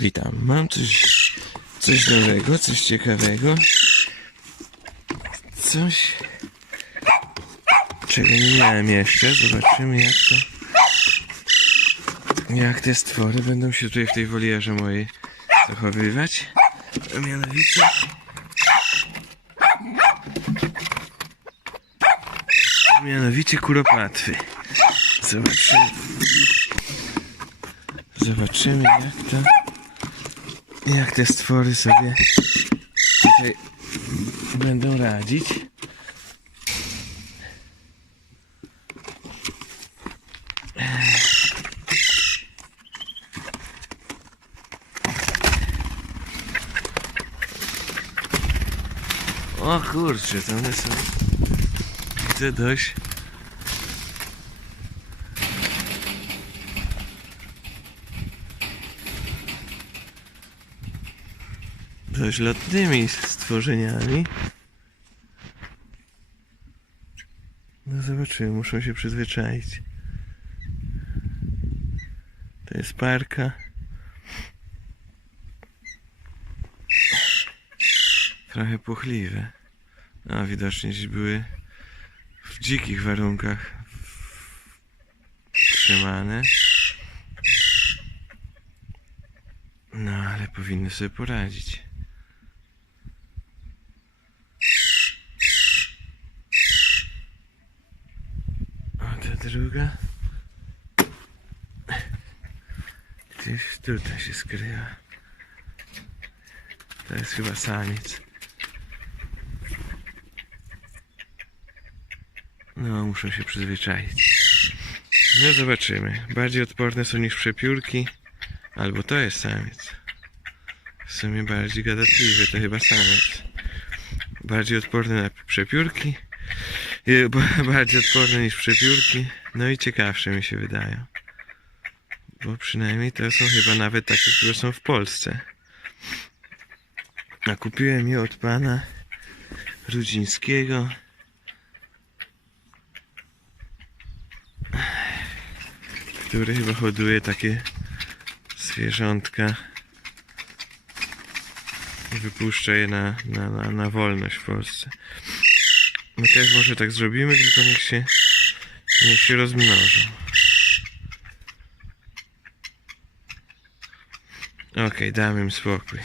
Witam. Mam coś, coś nowego, coś ciekawego. Coś, czego nie miałem jeszcze. Zobaczymy jak to, jak te stwory będą się tutaj w tej wolierze mojej zachowywać. A mianowicie... Mianowicie kuropatwy. Zobaczymy. Zobaczymy jak to. Jak te stwory sobie tutaj będą radzić. O kurczę, to one są. Widzę dość. Dość lotnymi stworzeniami. No zobaczymy, muszą się przyzwyczaić. To jest parka. Trochę puchliwe. A widocznie dziś były w dzikich warunkach trzymane. No ale powinny sobie poradzić. A ta druga? Gdzieś tutaj się skryła. To jest chyba samiec. No, muszą się przyzwyczaić. No zobaczymy. Bardziej odporne są niż przepiórki. Albo to jest samiec. W sumie bardziej gadatliwy, to chyba samiec. Bardziej odporny na przepiórki. Bardziej odporne niż przepiórki. No i ciekawsze mi się wydają. Bo przynajmniej to są chyba nawet takie, które są w Polsce. A kupiłem je od pana Rudzińskiego. Który chyba hoduje takie zwierzątka i wypuszcza je na, na, na, na wolność w Polsce. My też może tak zrobimy, tylko niech się, niech się rozmnożą. Okej, damy im spokój.